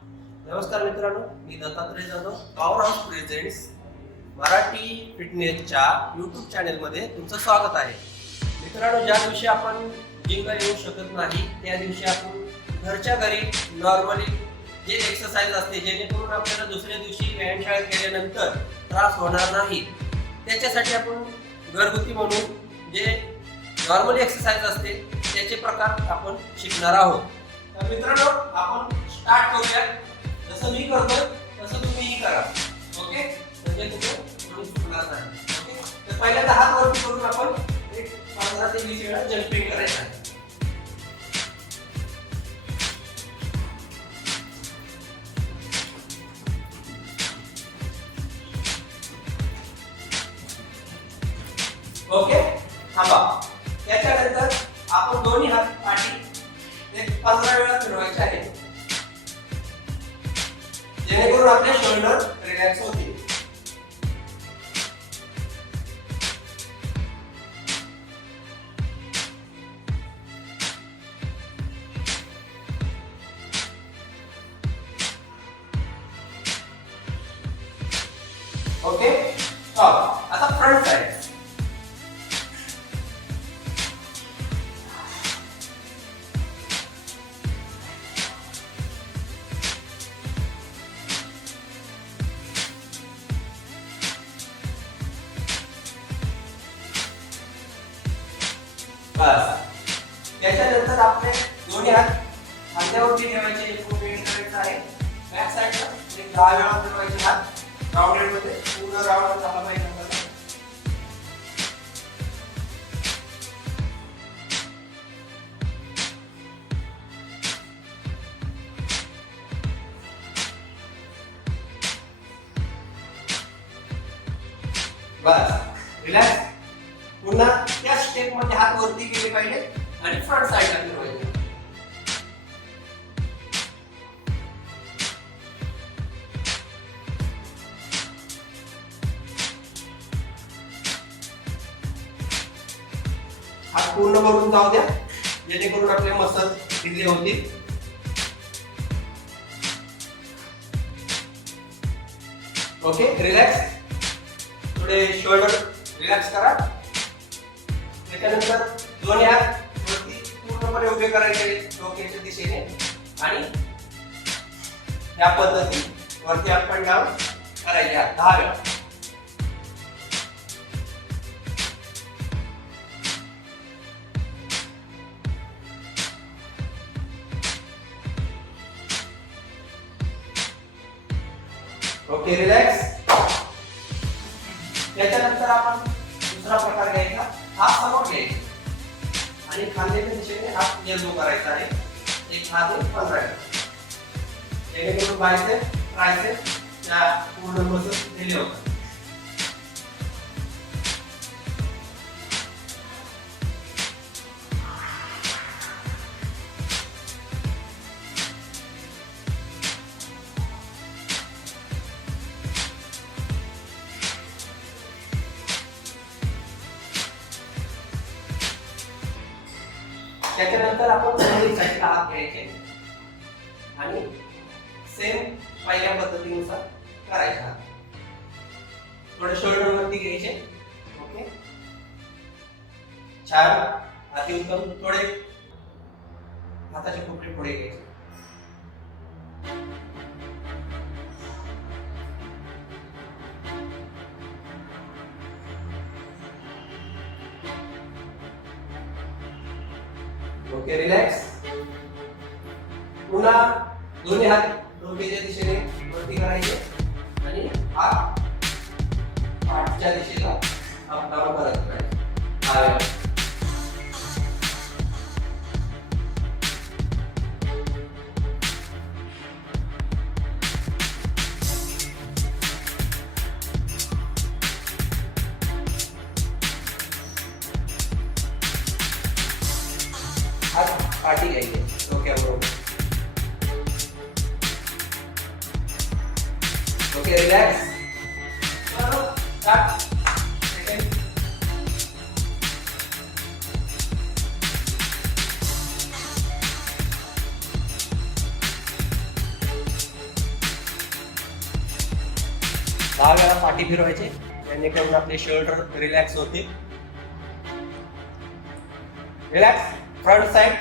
नमस्कार मित्रांनो, मी Dattatray Jadhav, power house presents Marathi फिटनेसच्या यूट्यूब चॅनलमध्ये तुमचं स्वागत आहे. मित्रांनो, ज्या दिवशी आपण जिमला येऊ शकत नाही त्या दिवशी आपण घरच्या घरी नॉर्मली जे एक्सरसाइज असते जेणेकरून आपल्याला दुसऱ्या दिवशी व्यायामशाळेत गेल्यानंतर त्रास होणार नाही, त्याच्यासाठी आपण घरगुती म्हणून जे नॉर्मली एक्सरसाइज असते त्याचे प्रकार आपण शिकणार आहोत. तर मित्रांनो, आपण स्टार्ट करूया. जसं मी करतो तसं तुम्हीही करा. ओके, म्हणजे तुम्ही चुकणार नाही. ओके, तर पहिल्यांदा हात वरती करून आपण एक 15 ते 20 वेळा जंपिंग करायचं आहे. ओके, थांबा. त्याच्यानंतर आपण दोन्ही हात पाठी एक 15 वेळा फिरवायचे आहे जेणेकरून आपले शोल्डर रिलॅक्स होतील. ओके, आता फ्रंट साइड. त्याच्यानंतर आपले दोन्ही हात खांद्यावरती ठेवायचे, मूवमेंट करायचं आहे. बॅक साइडला एक 10 वेळा फिरवायचे हात राउंडेड मध्ये, पूर्ण राउंड झाला पाहिजे आपल्याला. बस, रिलॅक्स. पुन्हा त्या स्टेप मध्ये हात वरती गेले पाहिजे आणि फ्रंट साइडला फिरवायचे. हात पूर्ण भरून जाऊ द्या जेणेकरून आपले मसल ढिले होतील. Okay, relax. थोडे शोल्डर रिलॅक्स करा. त्याच्यानंतर दोन्ही हात वरती पूर्णपणे उभे करायचे डोक्याच्या दिशेने आणि या पद्धतीने वरती अप अँड डाऊन करायचे 10 वेळा. Okay, relax. त्याच्यानंतर आपण दुसरा प्रकार घ्यायचा, हात समोर घ्यायचे आणि खांद्याच्या दिशेने हात एल्बो करायचा आहे. एक हात 15 वेळा जेणेकरून बायसेप ट्रायसेप या पूर्ण मसल दिले होतात. त्याच्यानंतर आपण दोन्ही साईडला हात घ्यायचे आणि सेम पहिल्या पद्धतीनुसार करायचे. थोडे शोल्डर वरती घ्यायचे. ओके, छान, अतिउत्तम. थोडे हाताचे कोपरे पुढे घ्यायचे. Okay, relax. पुन्हा दोन्ही हात डोक्याच्या दिशेने वरती करायचे आणि हात पाठच्या दिशेला अप डाऊन करत राहायचे. हात पाठी घ्यायचे डोक्याबरोबर. Okay, relax. 10 वेळा पाठी फिरवायचे, जेणेकरून आपले शोल्डर रिलॅक्स होते. रिलॅक्स. Front side.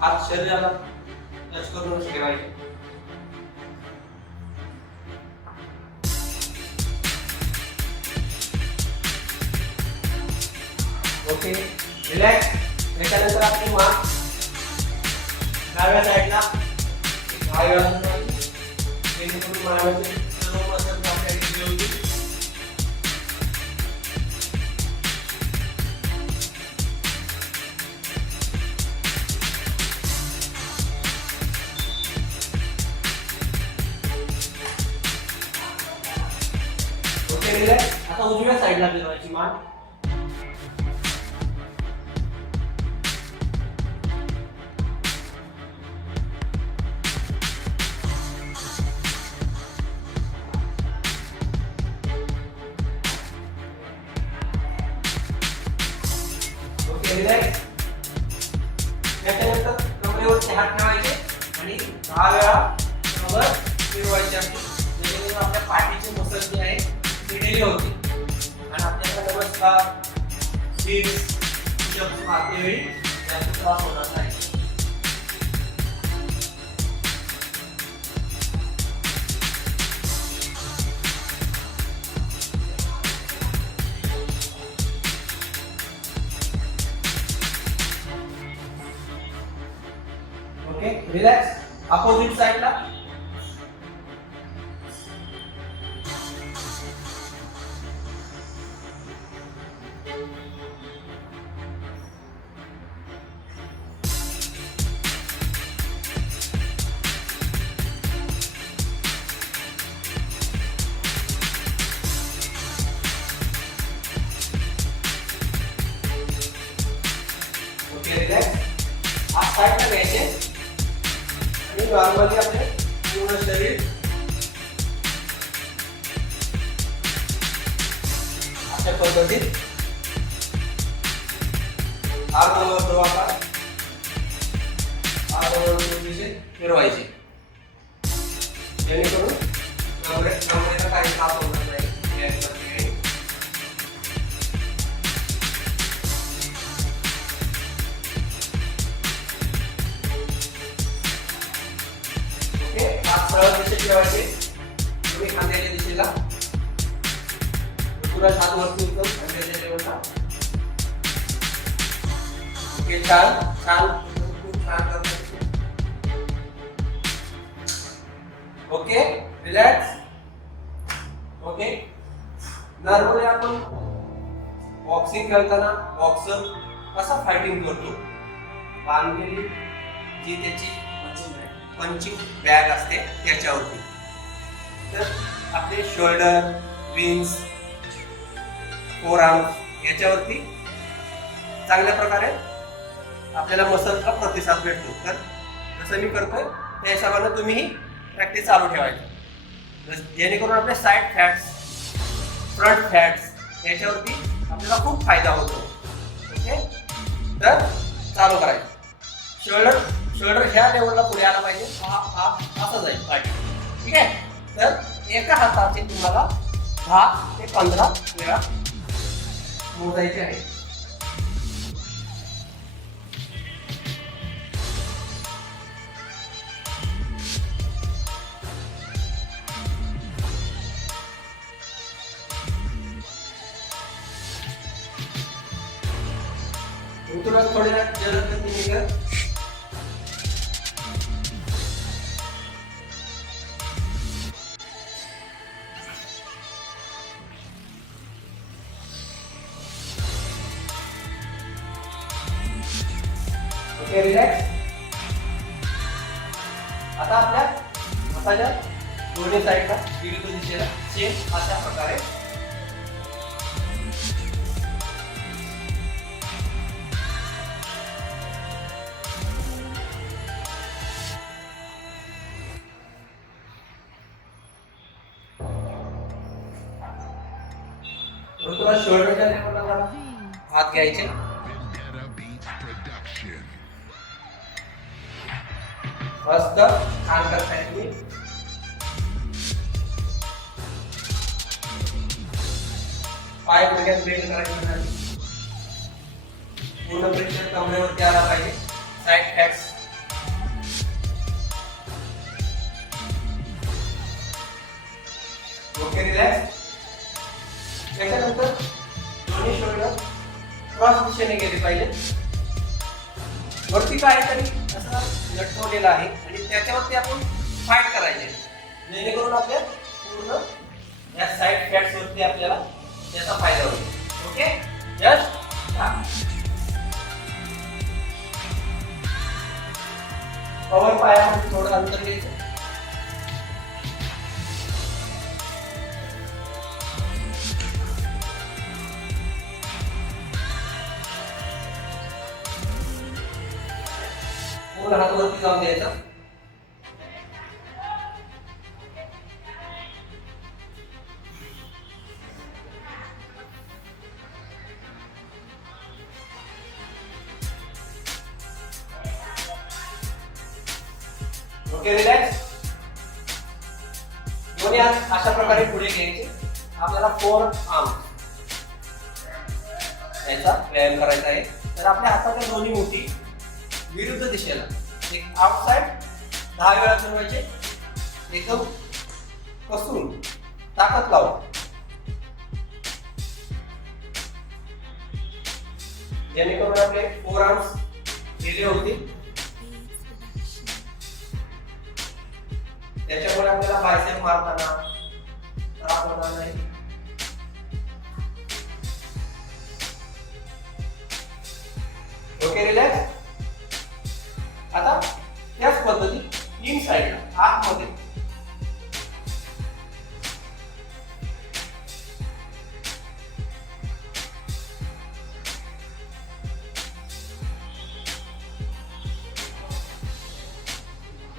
हात शरीराला टच करून ठेवायचे. ओके. रिलॅक्स. त्याच्यानंतर आपली मान डाव्या साईडला 10 वेळा फिरवायची, जेणेकरून मानेचे सर्व मसल आपल्या रिलीज होतील. ओके. रिलॅक्स. आता उजव्या साईडला फिरवायची मान. रिलॅक्स. त्याच्यानंतर कमरेवरती हात ठेवायचे आणि 10 वेळा कमर फिरवायची असते, जेणेकरून आपल्या पाठीचे मसल जे आहे ते रिलीज होते आणि आपल्याला नमस्कार, स्ट्रेच, पुशअप्स मारते वेळी जास्त त्रास होणार नाही. ओके. रिलॅक्स. अपोजिट साइडला. ओके. रिलॅक्स. हात साइडला घ्यायचे. नॉर्मली आपले पूर्ण शरीर अशा पद्धतीत फिरवायचे, जेणेकरून कमरेला काही त्रास होणार नाही. सरळ दिशेत ठेवायचे, तुम्ही खांद्याच्या दिशेला पुरा हात वरती उचलून खांद्याच्या लेवलला. ओके. छान छान, खूप छान करतो. ओके. रिलॅक्स. ओके. नॉर्मली आपण बॉक्सिंग करताना बॉक्सर कसा फायटिंग करतो, बांधलेली जी त्याची पंचिंग बॅग असते त्याच्यावरती, तर आपले शोल्डर, विंग्स, फोरआर्म्स याच्यावरती चांगल्या प्रकारे आपल्याला मसलचा प्रतिसाद भेटतो. तर जसं मी करतोय त्या हिशोबाने तुम्हीही प्रॅक्टिस चालू ठेवायची, जेणेकरून आपले साईड फॅट्स, फ्रंट फॅट्स याच्यावरती आपल्याला खूप फायदा होतो. ओके. तर चालू करायचं. शोल्डर ह्या लेवलला पुढे आला पाहिजे, हा असं जाईल पाठी. ठीक आहे. तर एका हाताचे तुम्हाला 10 ते 15 वेळा मोजायचे आहे. थोडे जलद गतीने कर. ओके. रिलॅक्स. आता आपल्या हाताच्या दोन्ही साईडला विरुद्ध दिशेला सेम अशा प्रकारे तुला शोल्डरच्या लेवलला हात घ्यायचे. मस्त छान करताय तुम्ही. पाय गुडघ्यात बेंड करायचे नाही. पूर्ण प्रेशर कमरेवरती आला पाहिजे. Side fats. Okay, relax. त्याच्यानंतर दोन्ही शोल्डर क्रॉस दिशेने गेले पाहिजे. वरती काहीतरी असं लटकवलेलं आहे आणि त्याच्यावरती आपण फाईट करायचे, जेणेकरून आपल्या पूर्ण या साइड फॅट्स वरती आपल्याला त्याचा फायदा होतो. ओके, जस्ट कव्हर पायामध्ये थोडं अंतर घ्यायचं. पूर्ण हात वरती जाऊन द्यायचा. Okay, relax. दोन्ही हात अशा प्रकारे पुढे घ्यायचे. आपल्याला फोर आर्म याचा व्यायाम करायचा आहे. तर आपल्या हाताच्या दोन्ही मुठी विरुद्ध दिशेला एक आउटसाइड 10 वेळा फिरवायचे. एकदम कसून ताकद लावून, जेणेकरून आपले फोर आर्म्स ढिले होतील. त्याच्यामुळे आपल्याला बायसेप मारताना त्रास होणार नाही. Okay, relax. आता त्याच पद्धती इन साइडला आतमध्ये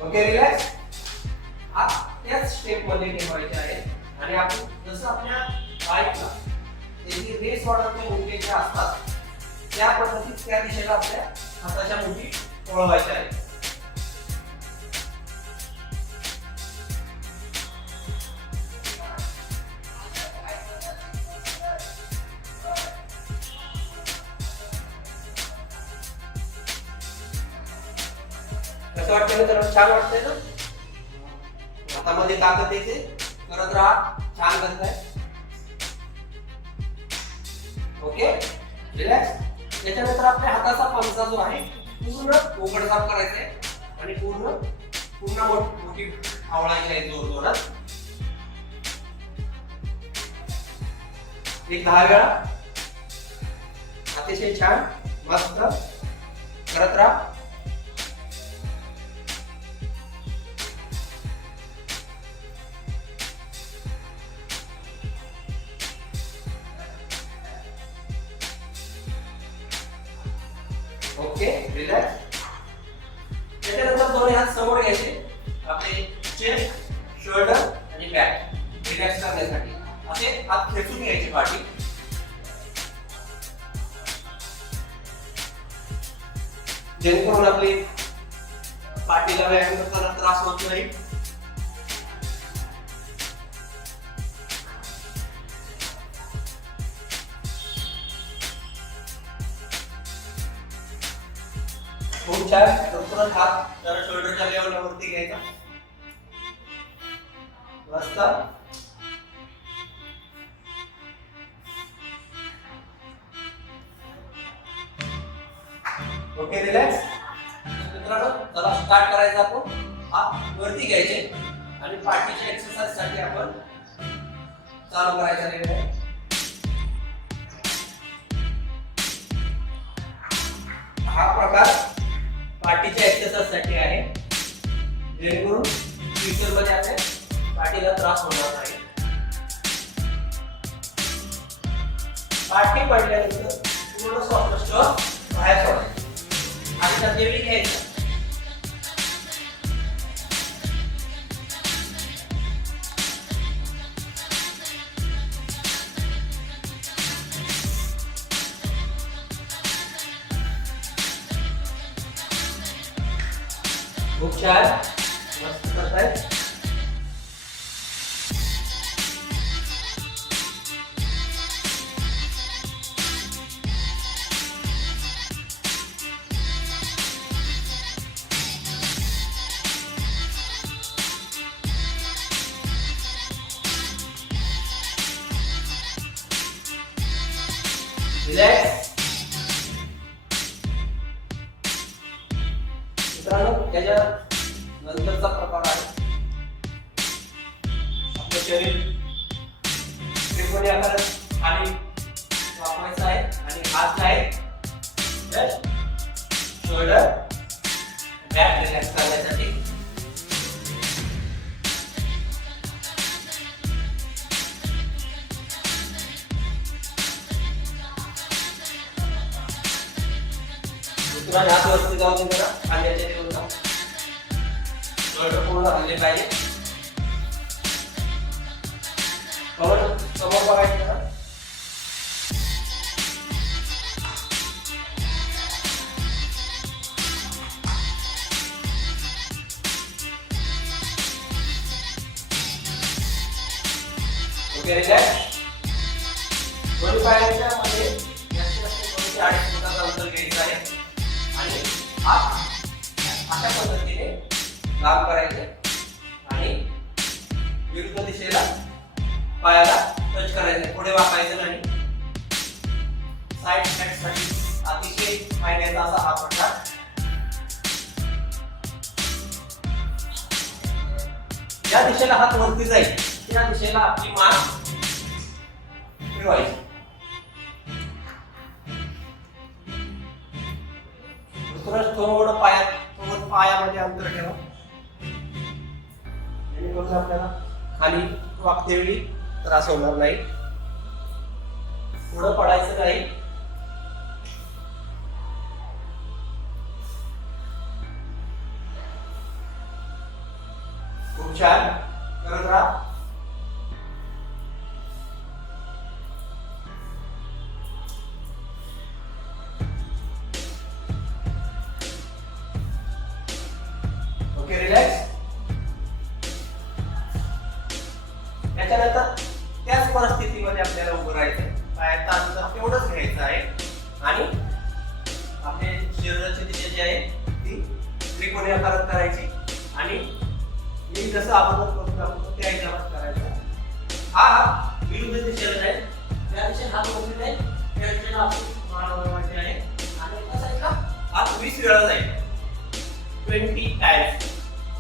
ओके, रिलॅक्स. आत त्याच स्टेप मध्ये ठेवायचे आहे आणि आपण जसं आपल्या बाईकला त्याची रेस वॉटरच्या मुठी ज्या असतात त्या पद्धतीत त्या दिशेला आपल्या हाताच्या मुठी वळवायच्या आहेत. कसं वाटतंय ना? तर छान वाटतंय ना? हातामध्ये ताकद येते. करत राहा, छान करताय. Okay, relax. त्याच्यानंतर आपल्या हाताचा पंजा जो आहे पूर्ण उघडझाप करायचा आहे आणि पूर्ण मोठी आवळायची आहे जोर जोरात. एक 10 वेळा. अतिशय छान, मस्त करत राहा. Okay, relax. त्याच्यानंतर दोन्ही हात समोर घ्यायचे. आपले चेस्ट, शोल्डर आणि बॅक रिलॅक्स करण्यासाठी असे हात खेचून घ्यायचे पाठी. जेणेकरून आपली पाठीला व्यायाम करताना त्रास होत नाही. खूप छान. तुरंत हात जरा शोल्डरच्या लेवलला वरती घ्यायचा. मस्त. Okay, relax. मित्रांनो, चला स्टार्ट करायचं. आपण हात वरती घ्यायचे आणि पाठीच्या एक्सरसाइज साठी आपण चालू करायचं आहे. हा प्रकार पाठीच्या एक्सरसाइज साठी आहे, जेणेकरून फ्युचर मध्ये आपल्या पाठीला त्रास होणार नाही. पाठी पडल्यानंतर पूर्ण सॉफ्ट बाहेर सोडायचं आणि त्या देवी घ्यायचं. खूप छान, मस्त करताय. रिलॅक्स. मित्रांनो, त्याच्या नंतरचा प्रकार आहे आपलं शरीर त्रिकोणी आकारात खाली वाकवायचं आहे आणि हात आहे शोल्डर बॅक रिलॅक्स करण्यासाठी. हात वरती जाऊ दे जरा, खांद्याच्या देऊन जा. शोल्डर पूर्ण हल्ले पाहिजे. समोर बघायचं जरा. Okay, relax. दोन्ही पायाच्या मध्ये जास्तीत जास्त 2.5 फुटाचं अंतर घ्यायचं आहे आणि हात अशा पद्धतीने लांब करायचे आणि विरुद्ध दिशेला पायाला टच करायचे. पुढे वाकायचं नाही. साइड साठी अतिशय फायद्याचा असा हा प्रकार. ज्या दिशेला हात वरती जाईल त्या दिशेला आपली मान फिरवायची. थोडं पायामध्ये अंतर ठेवा जेणेकरून आपल्याला खाली वाकते वेळी त्रास होणार नाही. पुढं पडायचं नाही. खूप छान करत राहा. Okay, relax. त्याच्यानंतर त्याच परिस्थितीमध्ये आपल्याला उभं राहायचं. पायाचं अंतर तेवढंच घ्यायचं आहे आणि आपले शरीराची दिशा जी आहे ती त्रिकोणी आकारात करायची आणि मी जसं अगोदर करून दाखवतो त्या हिशोबात करायचं. हा विरुद्ध दिशेला जाईल. त्या दिशेने हात वरती जाईल. त्या दिशेने आपली मान वळवायची आहे आणि कसं आहे का हात 20 वेळा जाईल. 20 टाइम्स.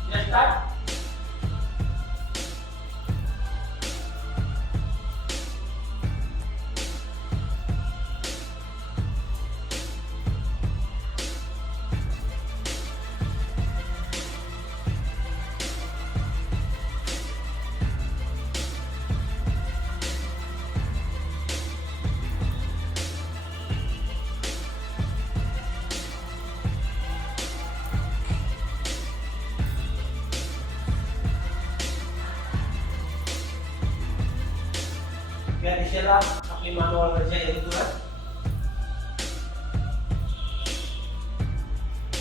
Let's start. या दिशेला आपली मान वळवायची आहे.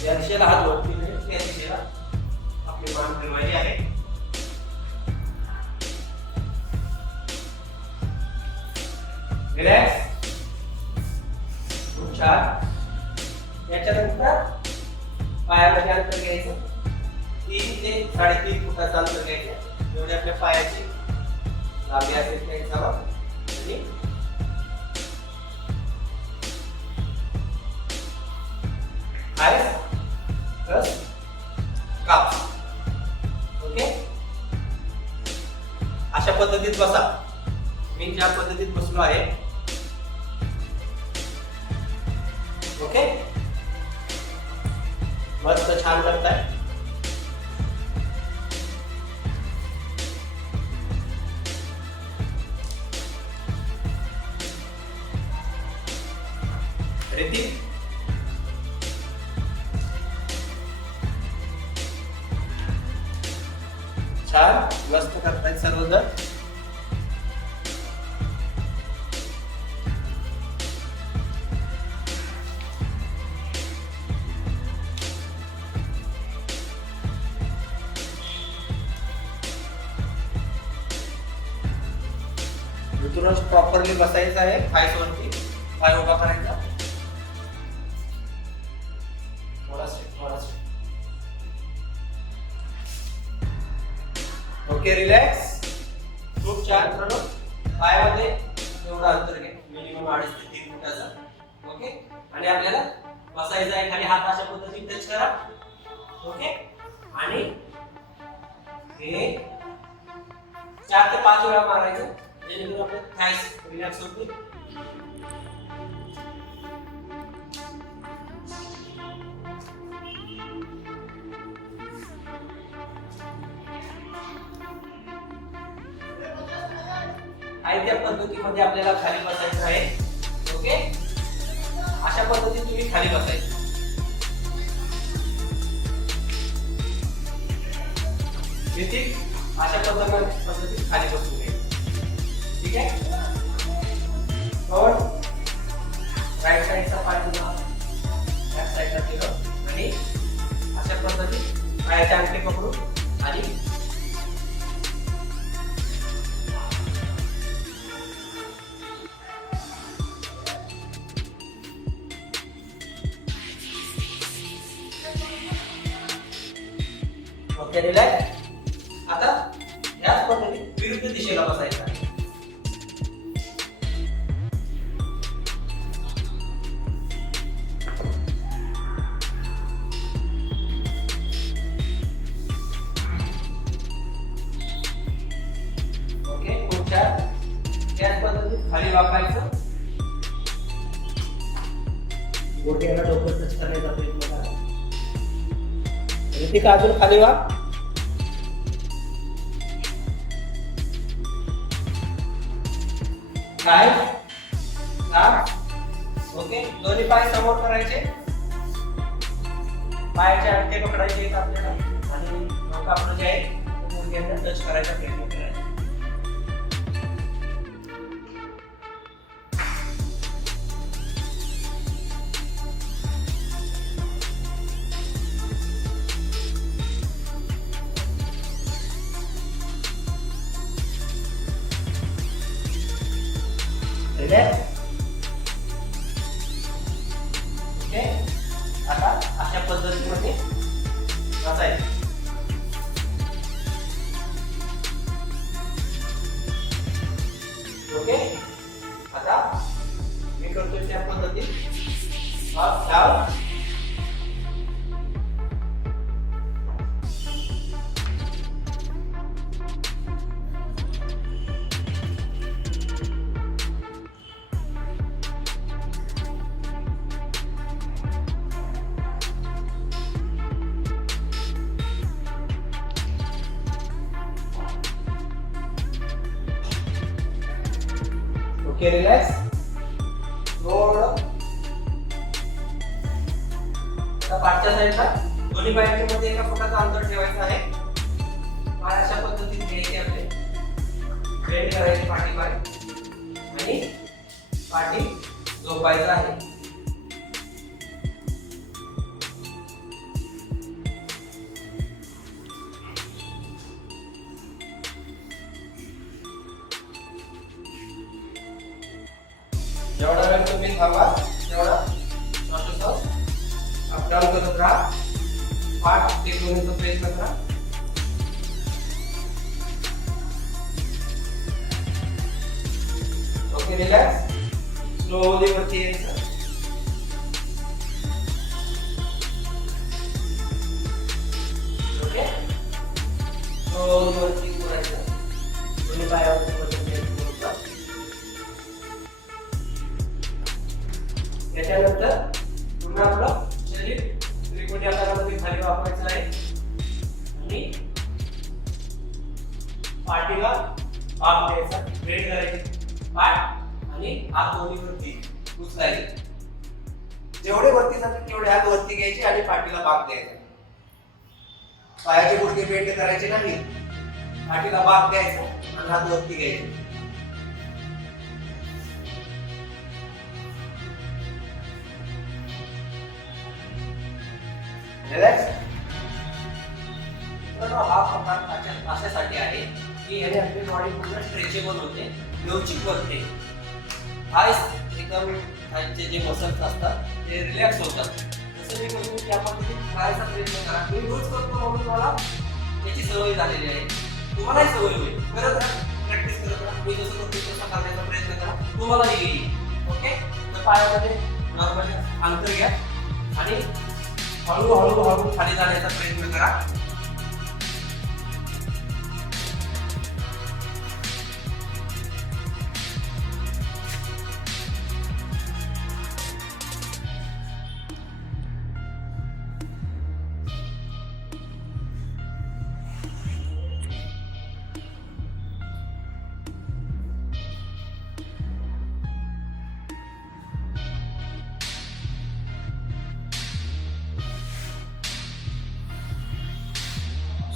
या दिशेला हात वरती म्हणजे त्या दिशेला आपली मान फिरवायची आहे. रिलॅक्स. खूप छान. याच्यानंतर पायामध्ये अंतर घ्यायचं. 3 ते 3.5 फुटाचं अंतर घ्यायचं. एवढे आपल्या पायाची लांबी असेल त्या हिशोबात. ओके, अशा पद्धतीत बसा. मी ज्या पद्धतीत बसलो आहे. ओके, मस्त छान करताय. रितिक, छान मस्त करतायत सर्वजण. इथूनच प्रॉपरली बसायचं आहे. पाय वरती पाय उभा करायचा. Okay, relax. खूप छान. पायामध्ये एवढा अंतर घे, मिनिमम 2.5 ते 3 फुटाचा. आणि आपल्याला बसायचं आहे. खाली हात अशा पद्धतीने टच करा. ओके. आणि हे 4 ते 5 वेळा मारायचं जेणेकरून आपले थायस रिलॅक्स होतील. आणि त्या पद्धतीमध्ये आपल्याला खाली बसायचं आहे. ओके. अशा पद्धतीने तुम्ही खाली बसायचं. इथे अशा पद्धतीने खाली बसून घ्यायचं. ठीक आहे. पण राईट साईडचा पाय तुला बॅक साईडला केलं आणि अशा पद्धतीने पायाचे अंगठे पकडून आणि ओके. रिलॅक्स. आता याच पद्धतीने विरुद्ध दिशेला बसायचं आहे. ओके. पुढच्या याच पद्धतीने खाली वाकायचं. गोट्याला डोकं टच करायचा प्रयत्न करा. ऋतिका अजून खाली वा. काय ओके. दोन्ही पाय समोर करायचे. पायाचे अंगठे पकडायचे आहेत आपल्याला आणि डोकं आपलं जे आहे ते गुडघ्यांना टच करायचा प्रयत्न करायचा. ओके. आता अशा पद्धतीमध्ये बसायचं. ओके. आता मी करतोय त्या पद्धतीने हात डाऊन. ओके. रिलॅक्स. थोडं आता पाठच्या साईडला दोन्ही पायाच्या मध्ये 1 फुटाचं अंतर ठेवायचं आहे. पाय अशा पद्धतीने घ्यायचे आपले. बेंड करायचे पाठी पाय आणि पाठी झोपायचं आहे. जेवढा वेळ तुम्ही थांबा तेवढा श्वासोच्छ्वास अपडाऊन करत राहा. पाठ टेकवण्याचा प्रयत्न करा. ओके. रिलॅक्स. स्लोली वरती यायचं. ओके. स्लोली वरती करायचं. दोन्ही पायावरती याच्यानंतर पुन्हा आपलं शरीर त्रिकोणी आकारामध्ये खाली वाकवायचं आहे आणि पाठीला बाक द्यायचा. बेंड करायचे पाठ आणि हात दोन्हीवरती उचलायचे. जेवढे वरती जातात तेवढे हात वरती घ्यायचे आणि पाठीला बाक द्यायचा. पायाचे गुडघे बेंड करायचे नाही. पाठीला बाक द्यायचा आणि हात वरती घ्यायचे. रिलॅक्स. हा प्रकार अशासाठी आहे की याने आपली बॉडी पूर्ण स्ट्रेचेबल होते, लवचिक बनते. थायस एकदम थायचे जे मसल्स असतात ते रिलॅक्स होतात. जसं मी म्हणतो की आपण करायचा प्रयत्न करा. मी रोज करतो म्हणून मला त्याची सवय झालेली आहे. तुम्हालाही सवय होईल. करत राहा, प्रॅक्टिस करत राहा. मी जसं करतो तसं करण्याचा प्रयत्न करा, तुम्हालाही येईल. ओके. तर पायामध्ये नॉर्मली अंतर घ्या आणि हळूहळू खाली जाण्याचा प्रयत्न करा.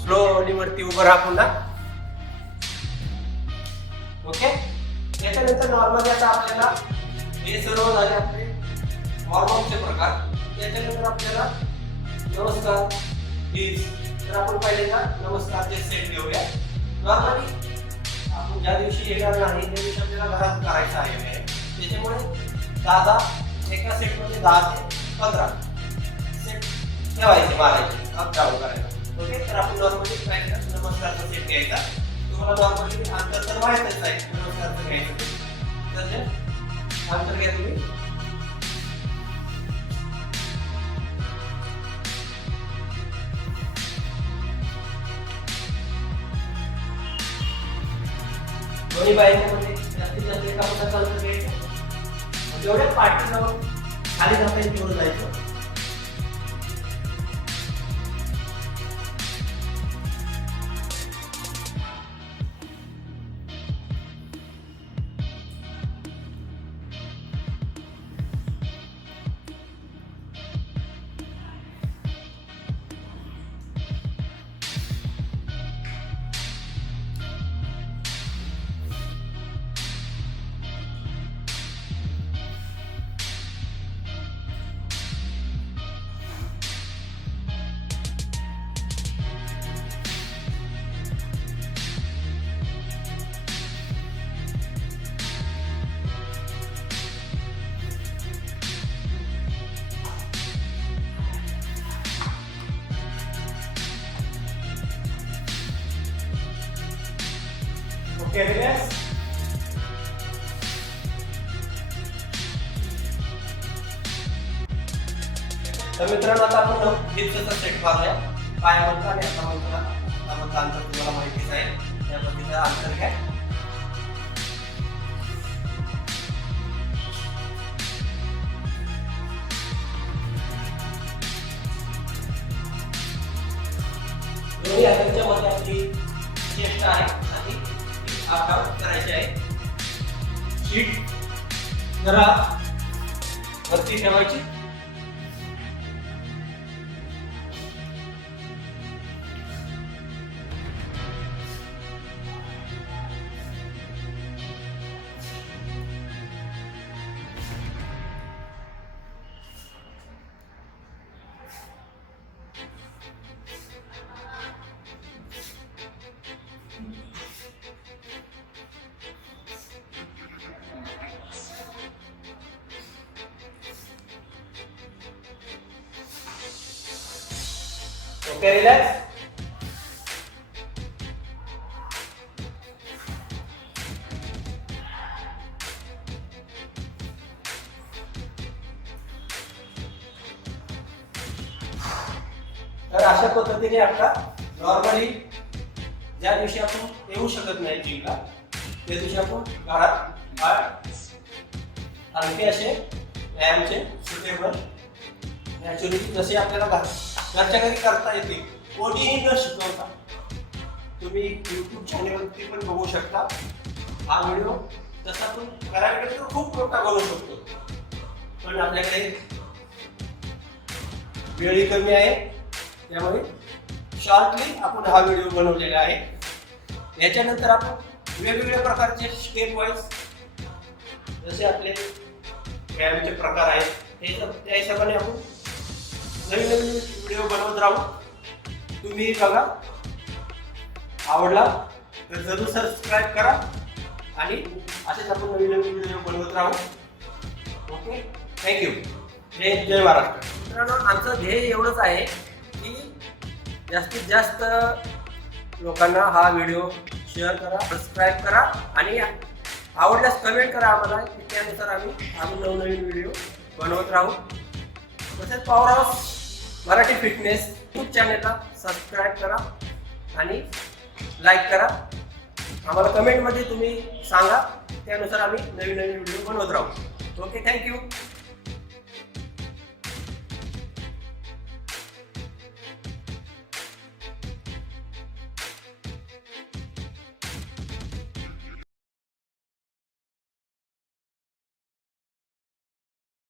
स्लोली वरती उभं राहा पुन्हा. ओके. त्याच्यानंतर नॉर्मली आता आपल्याला हे सर्व झाले आपले वॉर्मअपचे प्रकार. त्याच्यानंतर आपल्याला नमस्कार प्लीज, तर आपण पहिल्यांदा नमस्कारचे सेट घेऊया. नॉर्मली आपण ज्या दिवशी येणार नाही त्या दिवशी आपल्याला घरात करायचं आहे. त्याच्यामुळे 10 एका सेटमध्ये 10 ते 15 सेट ठेवायचे, मारायचे, अप डाऊन करायचे. ओके. तर आपण नॉर्मली नमस्कारचा सेट घ्यायचा. तुम्हाला नॉर्मली अंतर तर माहितच आहे नमस्कारचं घ्यायचं. तर अंतर घ्या तुम्ही. दोन्ही बाईमध्ये जास्तीत जास्त एका फुटाचं अंतर घ्यायचं. जेवढ्या पाठी जाऊन खाली जाता येईल तेवढं जायचं. ओके. रिलॅक्स. तर मित्रांनो आता आपण हिप्सचा सेट पाहूया. पायामधला आणि हातामधला अंतर तुम्हाला माहितीच आहे. या पद्धतीचं अंतर घ्या. दोन्ही हातांच्या मध्ये आपली चेस्ट आहे आणि अप डाऊन करायचे आहे. शीट जरा वरती ठेवायची. ओके. रिलॅक्स. तर अशा पद्धतीने आता नॉर्मली ज्या दिवशी आपण येऊ शकत नाही जिमला त्या दिवशी आपण घरात हलके असे व्यायामचे सुटेबल नॅचरली जसे आपल्याला घरच्या घरी करता येते, कोणीही न शिकवता तुम्ही YouTube चॅनेलवरती पण बघू शकता. हा व्हिडिओ तसा आपण करायला गेलो तर खूप मोठा बनवू शकतो, पण आपल्याकडे वेळही कमी आहे. त्यामुळे शॉर्टली आपण हा व्हिडिओ बनवलेला आहे. याच्यानंतर आपण वेगवेगळ्या प्रकारचे स्टेप वाईज जसे आपले व्यायामाचे प्रकार आहेत त्या हिशोबाने आपण नवीन नवीन व्हिडिओ बनवत राहू. तुम्ही बघा, आवडला तर जरूर सबस्क्राईब करा आणि असेच आपण नवीन नवीन व्हिडिओ बनवत राहू. Okay, thank you. जय महाराष्ट्र. मित्रांनो, आमचं ध्येय एवढंच आहे की जास्तीत जास्त लोकांना हा व्हिडिओ शेअर करा, सबस्क्राईब करा आणि आवडल्यास कमेंट करा आम्हाला, त्यानुसार आम्ही नवनवीन व्हिडिओ बनवत राहू. तसेच power house Marathi fitness YouTube चॅनलला सबस्क्राईब करा आणि लाईक करा. आम्हाला कमेंटमध्ये तुम्ही सांगा, त्यानुसार आम्ही नवीन नवीन व्हिडिओ बनवत राहू. Okay, thank you.